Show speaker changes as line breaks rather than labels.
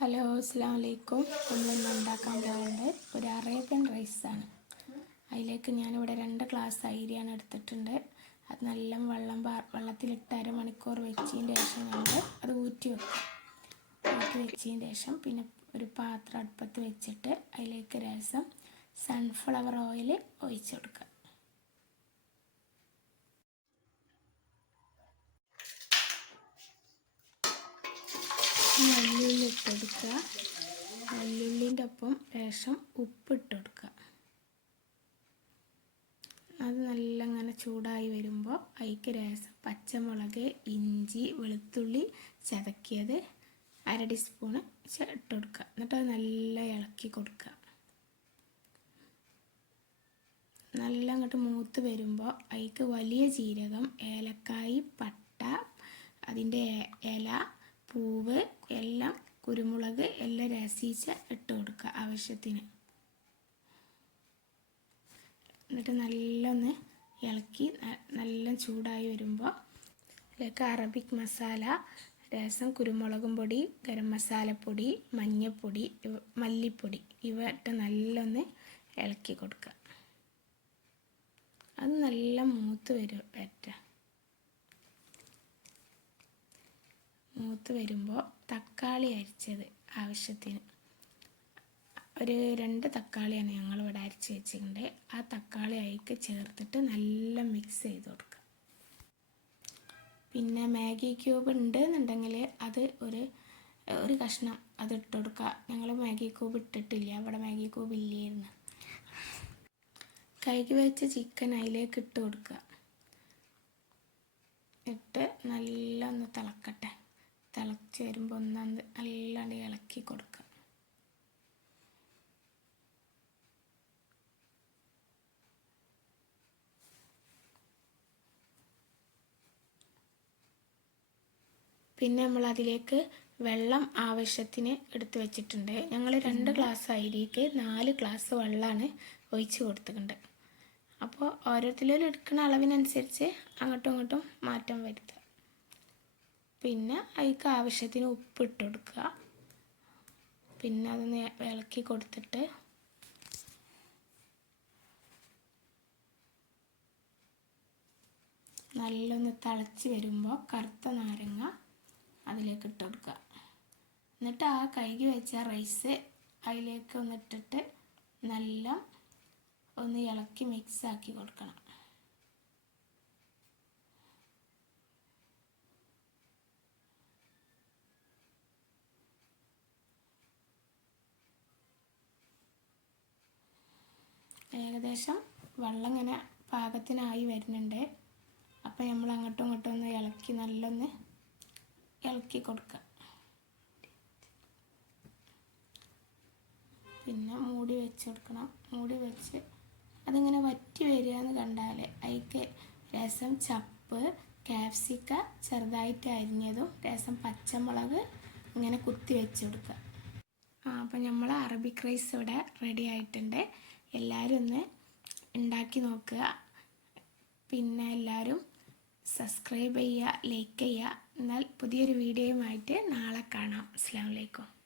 Hello അസ്സാം വലൈക്കും നമ്മളിന്ന് ഉണ്ടാക്കാൻ പോകുന്നത് ഒരു അറേബ്യൻ റൈസാണ്. അതിലേക്ക് ഞാനിവിടെ രണ്ട് ഗ്ലാസ് അരിയാണ് എടുത്തിട്ടുണ്ട്. അത് നല്ല വെള്ളം വെള്ളത്തിലിട്ട് അരമണിക്കൂർ വെച്ചതിന് ശേഷം നമ്മൾ അത് ഊറ്റി വെക്കും. ഊറ്റി വെച്ചതിന് ശേഷം പിന്നെ ഒരു പാത്രം അടുപ്പത്ത് വെച്ചിട്ട് അതിലേക്ക് രസം സൺഫ്ലവർ ഓയിൽ ഒഴിച്ചു കൊടുക്കുക. വെള്ളുള്ളി ഇട്ടെടുക്കുക വെള്ളുള്ളിന്റെ ഒപ്പം ലേശം ഉപ്പിട്ട് കൊടുക്കുക അത് നല്ല ഇങ്ങനെ ചൂടായി വരുമ്പോൾ അതിക്ക് രസം പച്ചമുളക് ഇഞ്ചി വെളുത്തുള്ളി ചതക്കിയത് അര ടീസ്പൂണ് ഇട്ട് കൊടുക്കുക എന്നിട്ട് അത് നല്ല ഇളക്കി കൊടുക്കുക. നല്ല അങ്ങോട്ട് മൂത്ത് വരുമ്പോൾ അതിക്ക് വലിയ ജീരകം ഏലക്കായി പട്ട അതിന്റെ ഇല പൂവ് കുരുമുളക് എല്ലാം രസിച്ച് ഇട്ട് കൊടുക്കുക ആവശ്യത്തിന്. എന്നിട്ട് നല്ലൊന്ന് ഇളക്കി നല്ല ചൂടായി വരുമ്പോൾ ഇതിലേക്ക് അറബിക് മസാല രസം കുരുമുളകും പൊടി ഗരം മസാലപ്പൊടി മഞ്ഞൾപ്പൊടി മല്ലിപ്പൊടി ഇവ ഇട്ട് നല്ലൊന്ന് ഇളക്കി കൊടുക്കുക. അത് നല്ല മൂത്ത് വരും പറ്റുക മൂത്ത് വരുമ്പോൾ തക്കാളി അരിച്ചത് ആവശ്യത്തിന്. ഒരു രണ്ട് തക്കാളിയാണ് ഞങ്ങൾ ഇവിടെ അരിച്ച് വെച്ചിട്ടുണ്ട് ആ തക്കാളി അതിക്ക് ചേർത്തിട്ട് നല്ല മിക്സ് ചെയ്ത് കൊടുക്കുക. പിന്നെ മാഗി ക്യൂബ് ഉണ്ട് എന്നുണ്ടെങ്കിൽ അത് ഒരു ഒരു കഷ്ണം അത് ഇട്ട് കൊടുക്കുക. ഞങ്ങൾ മാഗി ക്യൂബ് ഇട്ടിട്ടില്ല. അവിടെ മാഗി ക്യൂബ് ഇല്ലായിരുന്നു. കഴുകി വെച്ച ചിക്കൻ അതിലേക്ക് ഇട്ട് കൊടുക്കുക. ഇട്ട് നല്ല ഒന്ന് തിളക്കട്ടെ. തിളച്ച് വരുമ്പോൾ ഒന്നാമത് നല്ലാണ്ട് ഇളക്കി കൊടുക്കുക പിന്നെ നമ്മൾ അതിലേക്ക് വെള്ളം ആവശ്യത്തിന് എടുത്ത് വെച്ചിട്ടുണ്ട്. ഞങ്ങൾ രണ്ട് ഗ്ലാസ് അരിക്ക് നാല് ഗ്ലാസ് വെള്ളമാണ് ഒഴിച്ച് കൊടുത്തിട്ടുണ്ട്. അപ്പോൾ ഓരോരുത്തരും എടുക്കുന്ന അളവിനനുസരിച്ച് അങ്ങോട്ടും ഇങ്ങോട്ടും മാറ്റം വരുത്തുക. പിന്നെ അതിക്ക് ആവശ്യത്തിന് ഉപ്പിട്ട് കൊടുക്കുക പിന്നെ അതൊന്ന് ഇളക്കി കൊടുത്തിട്ട് നല്ലൊന്ന് തിളച്ച് വരുമ്പോൾ കറുത്ത നാരങ്ങ അതിലേക്ക് ഇട്ട് കൊടുക്കുക എന്നിട്ട് ആ കഴുകി വെച്ച റൈസ് അതിലേക്ക് ഒന്നിട്ടിട്ട് നല്ല ഒന്ന് ഇളക്കി മിക്സ് ആക്കി കൊടുക്കണം. ഏകദേശം വെള്ളം ഇങ്ങനെ പാകത്തിനായി വരുന്നുണ്ട്. അപ്പോൾ നമ്മൾ അങ്ങോട്ടും ഇങ്ങോട്ടും ഒന്ന് ഇളക്കി നല്ലൊന്ന് ഇളക്കി കൊടുക്കുക പിന്നെ മൂടി വെച്ച് കൊടുക്കണം. മൂടി വെച്ച് അതിങ്ങനെ വറ്റി വരിക എന്ന് കണ്ടാൽ അതിക്ക് രസം ചപ്പ് കാപ്സിക്ക ചെറുതായിട്ട് അരിഞ്ഞതും രസം പച്ചമുളക് ഇങ്ങനെ കുത്തി വെച്ച് കൊടുക്കുക ആ അപ്പം നമ്മൾ അറബിക് റൈസ് ഇവിടെ റെഡി ആയിട്ടുണ്ട്. എല്ലാവരും ഒന്ന് ഉണ്ടാക്കി നോക്കുക. പിന്നെ എല്ലാവരും സബ്സ്ക്രൈബ് ചെയ്യുക ലൈക്ക് ചെയ്യുക. എന്നാൽ പുതിയൊരു വീഡിയോയുമായിട്ട് നാളെ കാണാം. അസ്സാം വലൈക്കും